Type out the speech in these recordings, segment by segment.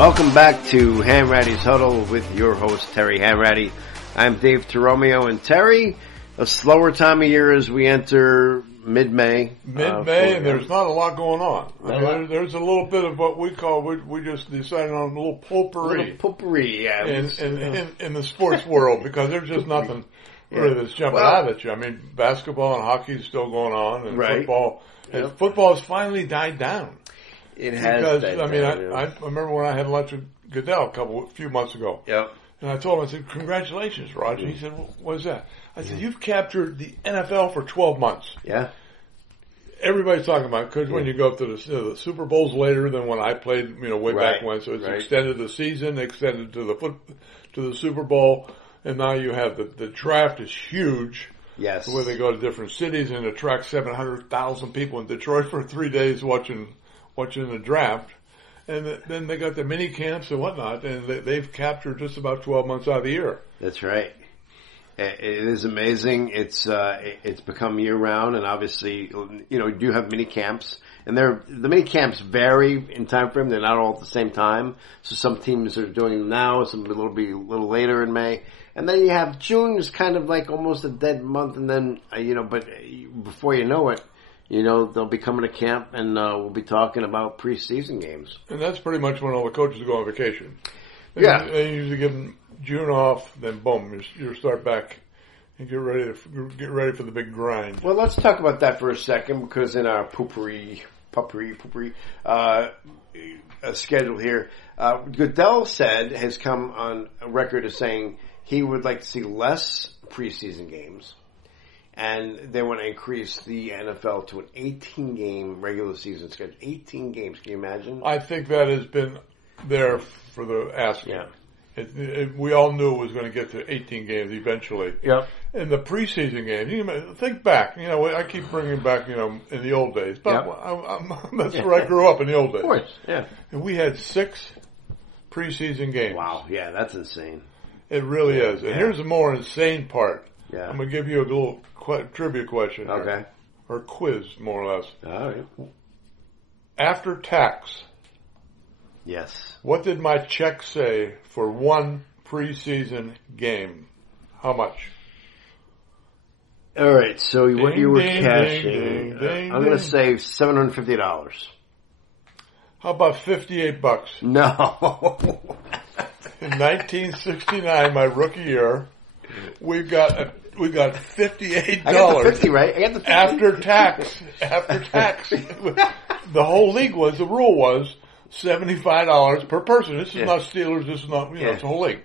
Welcome back to Hanratty'S Huddle with your host, Terry Hanratty. I'm Dave Toromeo, and Terry, a slower time of year as we enter mid-May. Mid-May, and there's not a lot going on. There's a little bit of what we call, we just decided on a little potpourri. Yeah. In the sports world, because there's just nothing really that's jumping out at you. I mean, basketball and hockey is still going on, and football. Yep. Football has finally died down. It has. Because, I remember when I had lunch with Goodell a few months ago. Yep. And I told him, I said, "Congratulations, Roger." He said, "What is that?" I said, "You've captured the NFL for 12 months." Yeah. Everybody's talking about it, because when you go up to the Super Bowl's later than when I played, way back when. So it's extended the season, extended to the Super Bowl, and now you have the draft is huge. Yes. Where they go to different cities and attract 700,000 people in Detroit for 3 days watching the draft. And then they got the mini camps and whatnot, and they've captured just about 12 months out of the year. That's right. It is amazing. It's become year round, and obviously, you do have mini camps, and the mini camps vary in time frame. They're not all at the same time. So some teams are doing them now, some will be a little later in May, and then you have June is kind of like almost a dead month, and then but before you know it, they'll be coming to camp, and we'll be talking about preseason games. And that's pretty much when all the coaches go on vacation. They usually give them June off, then boom, you start back and get ready for the big grind. Well, let's talk about that for a second, because in our potpourri schedule here, Goodell has come on record as saying he would like to see less preseason games, and they want to increase the NFL to an 18-game regular season schedule. 18 games, can you imagine? I think that has been there for the asking. Yeah. We all knew it was going to get to 18 games eventually. Yep. And the preseason games, think back. I keep bringing back, in the old days. But that's where I grew up, in the old days. Of course, yeah. And we had 6 preseason games. Wow, yeah, that's insane. It really is. And here's the more insane part. Yeah. I'm going to give you a little trivia question here. Okay. Or quiz, more or less. All right. After tax. Yes. What did my check say for one preseason game? How much? All right, so what you were cashing, I'm going to say $750. How about $58? No. In 1969, my rookie year, we got $58. I got the 50, right? I got the 50. After tax. After tax. The whole league the rule was $75 per person. This is not Steelers. This is not, it's a whole league.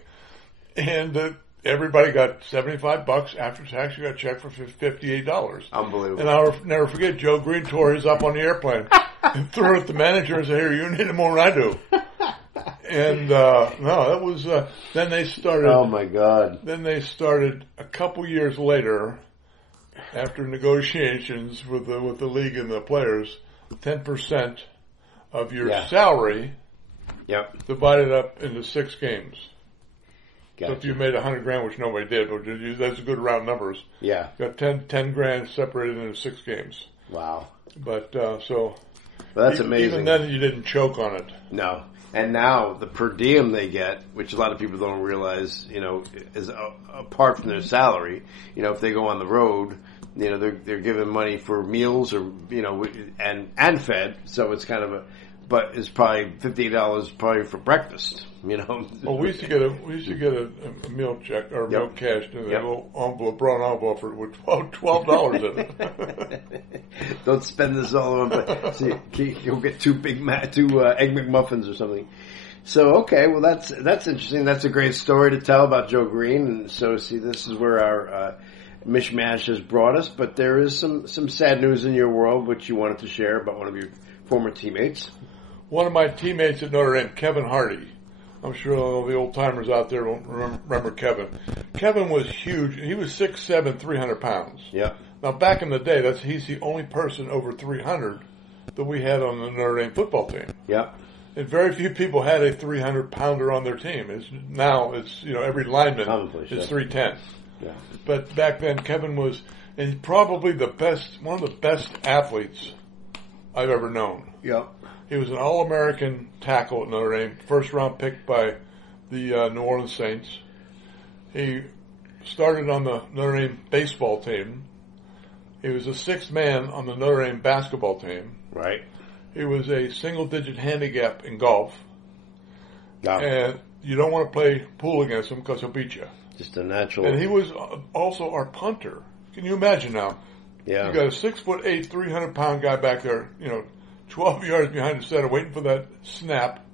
And everybody got $75 after tax. You got a check for $58. Unbelievable. And I'll never forget, Joe Green tore his up on the airplane and threw it at the manager and said, "Here, you need it more than I do." And, that was, then they started. Oh my God. Then they started a couple years later, after negotiations with the league and the players, 10% of your salary, divided up into 6 games. Gotcha. So if you made $100,000, which nobody did, but that's good round numbers. Yeah, got $10,000 separated into 6 games. Wow. But that's amazing. Even then, you didn't choke on it. No. And now the per diem they get, which a lot of people don't realize, is apart from their salary. If they go on the road, they're given money for meals or and fed. So it's kind of but it's probably $50 probably for breakfast. Well, we used to get a meal check or meal cash in a little envelope, brown envelope with $12 in it. Don't spend this all over. See, you'll get 2 Egg McMuffins or something. So okay, well that's interesting. That's a great story to tell about Joe Green. And so see, this is where our mishmash has brought us. But there is some sad news in your world which you wanted to share about one of your former teammates. One of my teammates at Notre Dame, Kevin Hardy. I'm sure all the old-timers out there won't remember Kevin. Kevin was huge. He was 6'7", 300 pounds. Yeah. Now, back in the day, he's the only person over 300 that we had on the Notre Dame football team. Yeah. And very few people had a 300-pounder on their team. Now every lineman is 310. Yeah. But back then, Kevin was probably one of the best athletes I've ever known. Yeah. He was an All-American tackle at Notre Dame, first-round pick by the New Orleans Saints. He started on the Notre Dame baseball team. He was the sixth man on the Notre Dame basketball team. Right. He was a single-digit handicap in golf. No. And you don't want to play pool against him because he'll beat you. Just a natural. And he was also our punter. Can you imagine now? Yeah. You got a 6'8", 300-pound guy back there, 12 yards behind the center, waiting for that snap.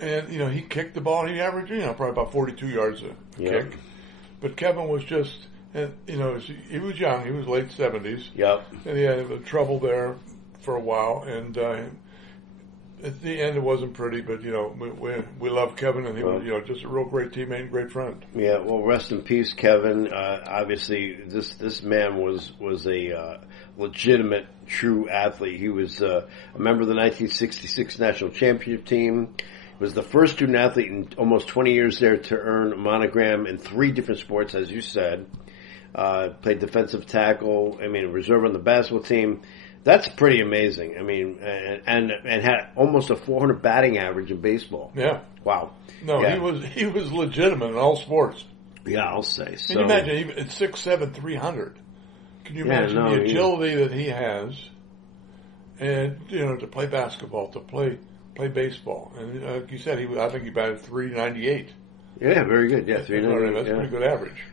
And, he kicked the ball, and he averaged, probably about 42 yards a kick. But Kevin was just, and he was young. He was late 70s. Yep. And he had trouble there for a while. And at the end, it wasn't pretty, but, we love Kevin, and he was, just a real great teammate and great friend. Yeah, well, rest in peace, Kevin. Obviously, this man was a legitimate, true athlete. He was a member of the 1966 National Championship team. He was the first student athlete in almost 20 years there to earn a monogram in 3 different sports, as you said. Played defensive tackle, reserve on the basketball team. That's pretty amazing. And had almost a 400 batting average in baseball. Yeah. Wow. No, yeah. he was legitimate in all sports. Yeah, I'll say. So. Can you imagine, even at 6'7", 300? Can you imagine the agility that he has? And, to play basketball, to play baseball. And like you said, I think he batted .398. Yeah, very good. Yeah, 398. That's a pretty good average.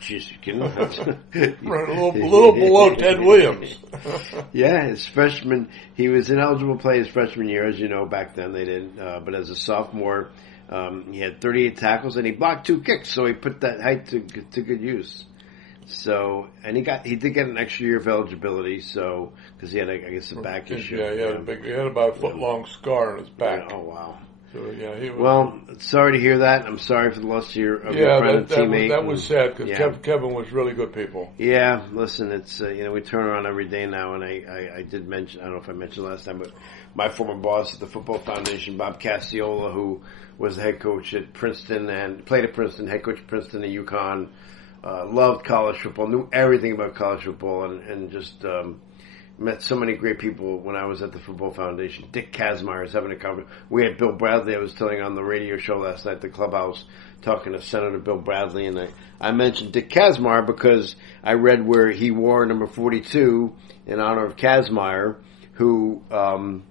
Jeez, you kidding? a little below Ted Williams. Yeah, his freshman, he was ineligible to play his freshman year, as you know, back then they didn't. But as a sophomore, he had 38 tackles and he blocked 2 kicks, so he put that height to good use. So, and he did get an extra year of eligibility, so, because he had, a back issue. Yeah, he had about a foot-long scar on his back. Yeah, oh, wow. So, yeah, he was, well, sorry to hear that. I'm sorry for the loss of your friend and teammate. That was sad because Kevin was really good people. Yeah, listen, it's we turn around every day now, and I did mention, I don't know if I mentioned last time, but my former boss at the Football Foundation, Bob Casciola, who was the head coach at Princeton and played at Princeton, head coach at Princeton and UConn, loved college football, knew everything about college football, and just met so many great people when I was at the Football Foundation. Dick Kazmaier is having a conversation. We had Bill Bradley, I was telling on the radio show last night at the clubhouse, talking to Senator Bill Bradley, and I mentioned Dick Kazmaier because I read where he wore number 42 in honor of Kazmaier, who won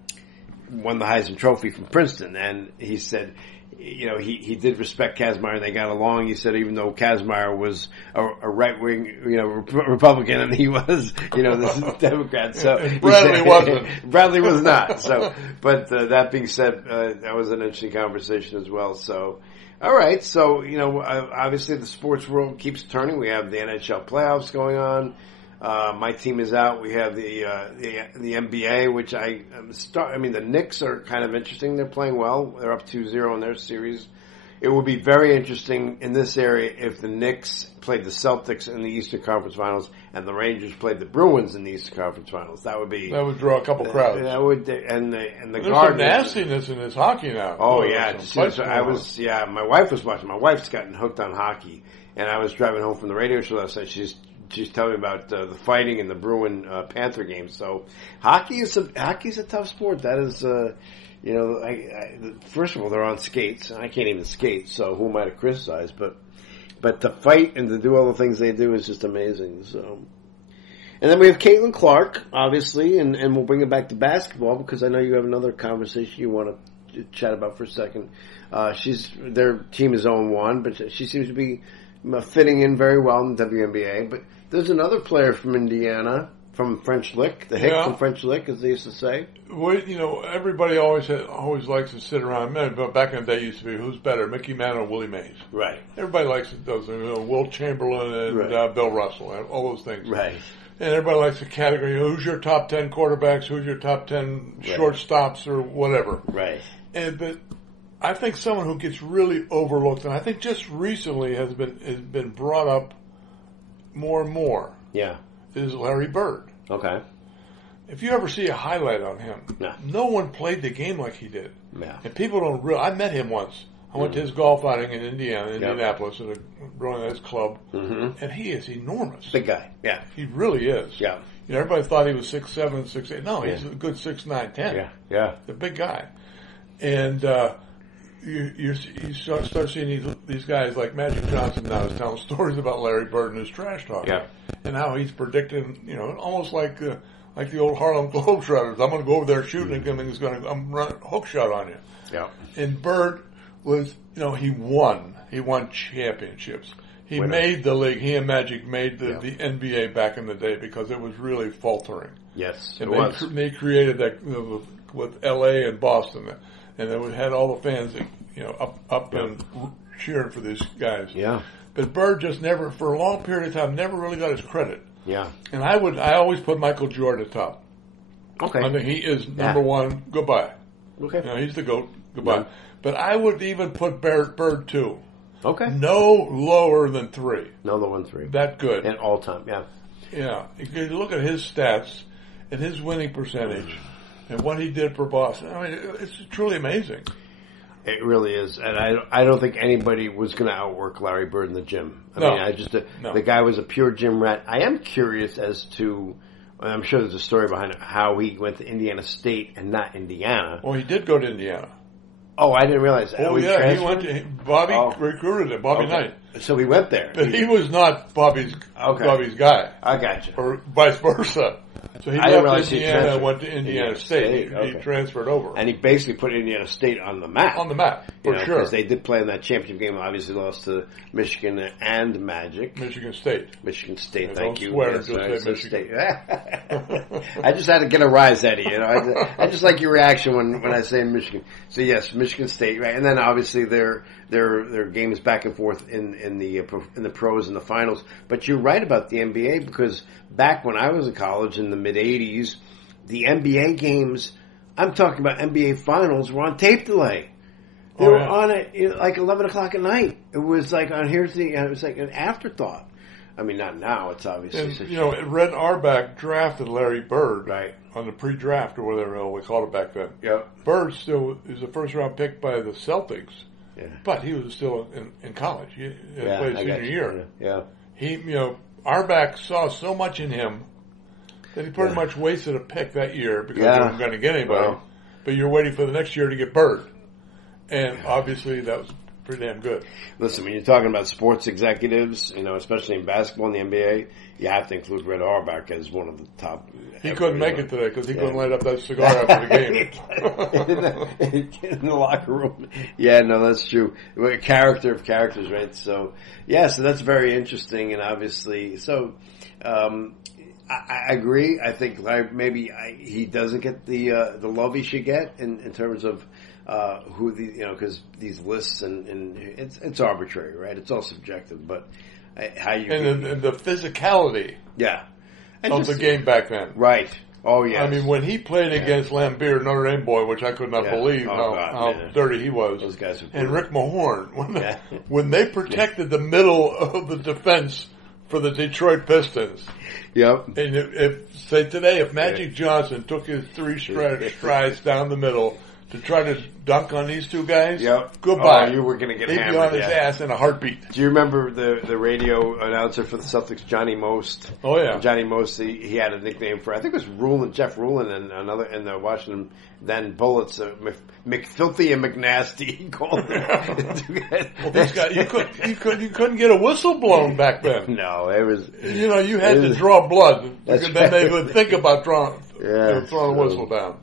the Heisman Trophy from Princeton, and he said, he did respect Kazmaier and they got along. He said even though Kazmaier was a right-wing, Republican and he was, this Democrat. So Bradley wasn't. Bradley was not. So, but that being said, that was an interesting conversation as well. So, all right. So, obviously the sports world keeps turning. We have the NHL playoffs going on. My team is out. We have the NBA, which the Knicks are kind of interesting. They're playing well. They're up 2-0 in their series. It would be very interesting in this area if the Knicks played the Celtics in the Eastern Conference Finals and the Rangers played the Bruins in the Eastern Conference Finals. That would draw a couple crowds. That would, and the There's Garden. There's some nastiness in this hockey now. Oh yeah, my wife was watching. My wife's gotten hooked on hockey, and I was driving home from the radio show last night. She's telling me about the fighting in the Bruin Panther game. So hockey's a tough sport. That is, first of all, they're on skates. I can't even skate, so who am I to criticize? But to fight and to do all the things they do is just amazing. So, and then we have Caitlin Clark, obviously, and we'll bring it back to basketball because I know you have another conversation you want to chat about for a second. Their team is 0-1, but she seems to be fitting in very well in the WNBA. But there's another player from Indiana, from French Lick, the Hick from French Lick, as they used to say. Well, everybody always likes to sit around. But back in the day, it used to be who's better, Mickey Mantle or Willie Mays. Right. Everybody likes those. Will Chamberlain and Bill Russell, and all those things. Right. And everybody likes the category. Who's your top 10 quarterbacks? Who's your top 10 shortstops or whatever? Right. But I think someone who gets really overlooked, and I think just recently has been brought up more and more. Yeah. Is Larry Bird. Okay. If you ever see a highlight on him, no one played the game like he did. Yeah. And people don't realize. I met him once. I went to his golf outing in Indianapolis, at a really nice club, and he is enormous. Big guy, yeah. He really is. Yeah. You know, everybody thought he was 6'7", 6'8". No, he's a good 6'9", 10". Yeah. The big guy. And you start seeing these guys like Magic Johnson now is telling stories about Larry Bird and his trash talk. Yeah. And how he's predicting, almost like the old Harlem Globetrotters. I'm going to go over there shooting and I'm running a hook shot on you. Yeah. And Bird was, he won. He won championships. He made the league. He and Magic made the NBA back in the day because it was really faltering. Yes, and they created that with L.A. and Boston, and they had all the fans, up and cheering for these guys. Yeah. But Bird just never, for a long period of time, never really got his credit. Yeah. And I always put Michael Jordan at top. Okay. I think he is number one. Goodbye. Okay. He's the GOAT. Goodbye. Yeah. But I would even put Bird 2. Okay. No lower than 3. No lower than 3. That good. And all time, yeah. Yeah. If you look at his stats and his winning percentage and what he did for Boston, I mean, it's truly amazing. It really is. And I don't think anybody was going to outwork Larry Bird in the gym. The guy was a pure gym rat. I am curious as to, I'm sure there's a story behind it, how he went to Indiana State and not Indiana. Well, he did go to Indiana. Oh, I didn't realize that. Oh, yeah, he went to, Bobby recruited him, Bobby Knight. So he went there. But he was not Bobby's guy. I got you. Or vice versa. So he left Indiana and went to Indiana State. He transferred over. And he basically put Indiana State on the map. On the map, for sure. Because they did play in that championship game. Obviously lost to Michigan and Magic. Michigan State, thank you. Swear, just say Michigan State. I just had to get a rise out of you. I just like your reaction when I say Michigan. So yes, Michigan State, right? And then obviously their games back and forth in the pros and the finals. But you're right about the NBA because back when I was in college in the mid '80s, the NBA games, I'm talking about NBA finals, were on tape delay. They were on it like 11 o'clock at night. It was like it was like an afterthought. I mean, not now. It's obviously Red Auerbach drafted Larry Bird right on the pre-draft or whatever we called it back then. Yeah, Bird still is a first-round pick by the Celtics. Yeah, but he was still in college. He played senior year. Yeah, he Auerbach saw so much in him that he pretty much wasted a pick that year because he wasn't going to get anybody. Well, but you're waiting for the next year to get Bird. And obviously that was pretty damn good. Listen, when you're talking about sports executives, especially in basketball and the NBA, you have to include Red Auerbach as one of the top. He couldn't make it today because he couldn't light up that cigar after the game. in the locker room. Yeah, no, that's true. A character of characters, right? So, so that's very interesting. And obviously, I agree. I think he doesn't get the love he should get in terms of because these lists and it's arbitrary, right? It's all subjective, but how you and the physicality, of the game back then, right? Oh yeah. I mean, when he played against Lambeer, Notre Dame boy, which I could not believe how dirty he was. Those guys and Rick Mahorn, when they protected the middle of the defense for the Detroit Pistons. Yep. And if Magic Johnson took his 3 strides down the middle to try to dunk on these two guys, goodbye. Oh, you were going to get He'd hammered. He'd be on his ass in a heartbeat. Do you remember the radio announcer for the Celtics, Johnny Most? Oh, yeah. Johnny Most, he had a nickname for, I think it was Jeff Rulin and another, in the Washington then Bullets, McFilthy and McNasty, he called them. Well, these guys, you couldn't get a whistle blown back then. No, it was... you had to draw blood. Then they would think about throwing a whistle down.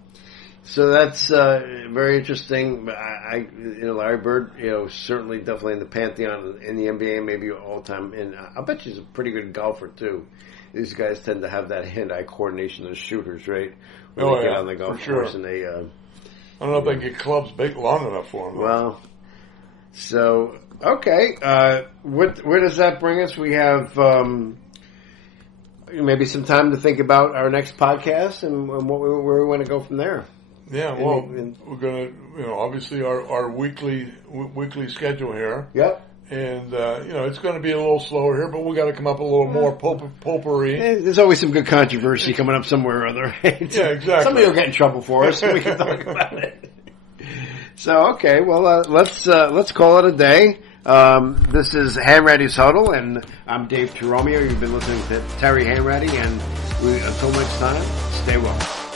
So that's very interesting. Larry Bird, certainly definitely in the pantheon in the NBA, maybe all time. And I bet he's a pretty good golfer too. These guys tend to have that hand-eye coordination as shooters, right? When they get on the golf course and they. I don't know if they can get clubs big long enough for them. Well, so okay, where does that bring us? We have. Maybe some time to think about our next podcast and where we want to go from there. Yeah, well, we're going to, obviously our weekly schedule here. Yep. And, it's going to be a little slower here, but we got to come up a little more potpourri. There's always some good controversy coming up somewhere or other, right? Yeah, exactly. Somebody will get in trouble for us, so we can talk about it. So, okay, well, let's call it a day. This is Hanratty'S Huddle, and I'm Dave Teromio. You've been listening to Terry Hanratty, and until next time, stay well.